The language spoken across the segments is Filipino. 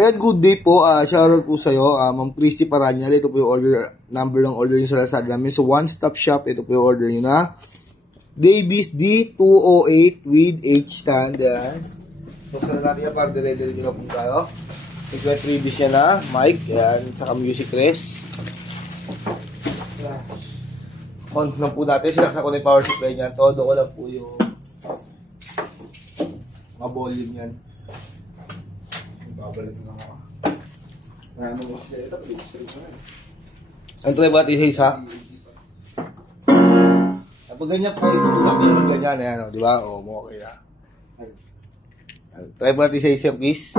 Ayan, good day po. Shoutout po sa'yo. Ma'am Christy Paranyal. Ito po yung number ng order nyo sa Lazada namin. So, one-stop shop. Ito po yung order nyo na. Davies D208 with H-stand. Ayan. Buksan na natin yan para dire-dire nyo na po tayo. Ito yung previous niya na. Mic. Ayan. Saka music rest. On lang po natin. Sinaksa ko na yung power supply niya. Todo ko lang po yung volume yan. Babalik na ako. Ano mo siya? Ito, please. Ang try ba isa? Kapag ganyan po, itutulak nyo naman ganyan. Ayan, o, di ba? O, mo kaya. Try ba isa, please?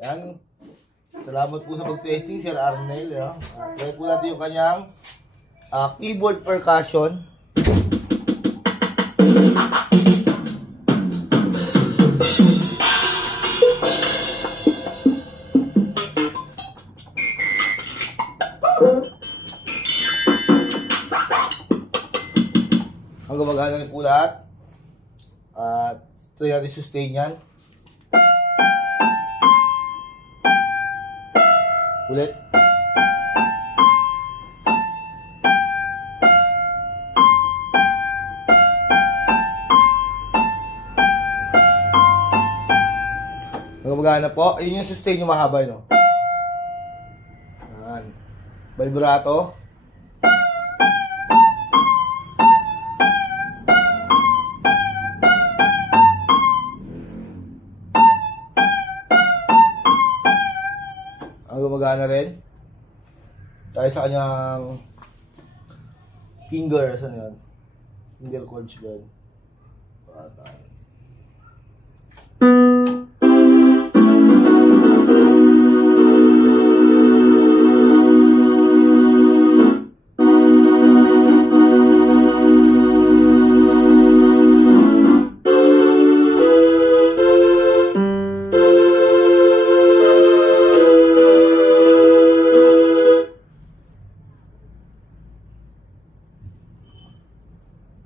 Ayan. Salamat po sa pag-testing, Sir Arnel. Try po natin yung kanyang keyboard percussion. Ang gumagana rin po lahat. At try natin sustain yan. Ulit. Gumagana po. Yun yung sustain yung mahaba, no? Yan. Vibrato. Gumagana rin. Tayo sa kanyang finger. Saan yun? Finger chords din. Patay.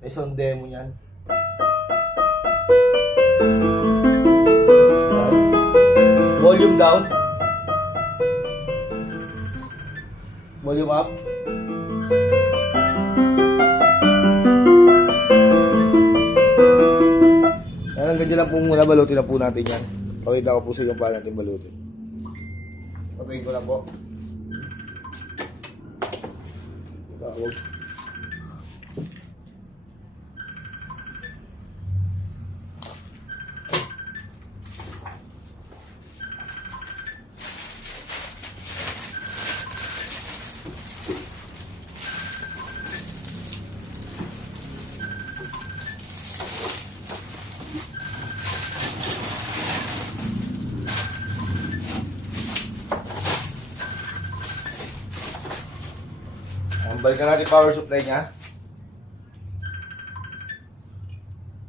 Isang demo niyan. Volume down. Volume up. Yan, ang ganyan lang po muna. Balutin na po natin yan. Pakita ko po sa inyo paano natin balutin. Papayin ko lang po. Tawag. Balikan natin power supply niya.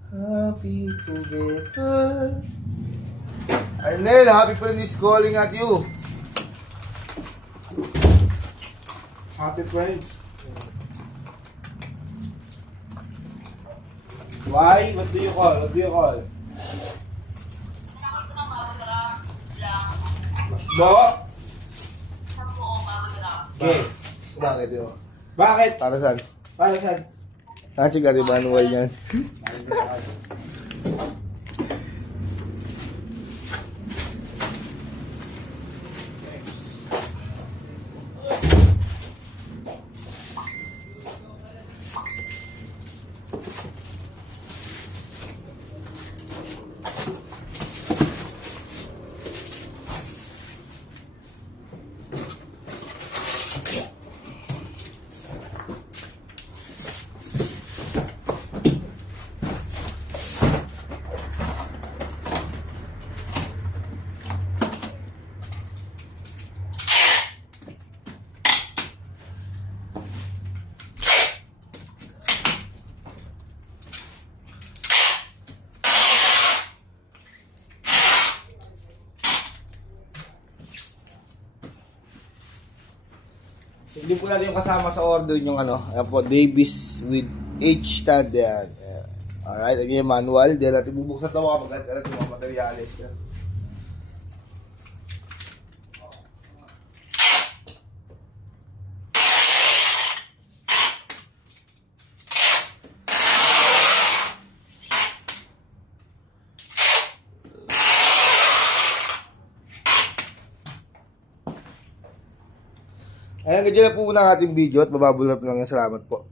Happy together. Arnel, happy friend is calling at you. Happy friends. Why? What do you call? What do you call? Bo? Okay. Bakit yun? Bakit? Para saan? Para saan? Check natin manual yan. Hindi po natin yung kasama sa order yung ano, ayan po, Davis with H-stand yan. Ayan. Alright, again, manual. Diyan natin bubuksan ito kapag alat yung mga materials. Yan. Ayan, ganyan na po muna ang ating video at bababulap lang yung salamat po.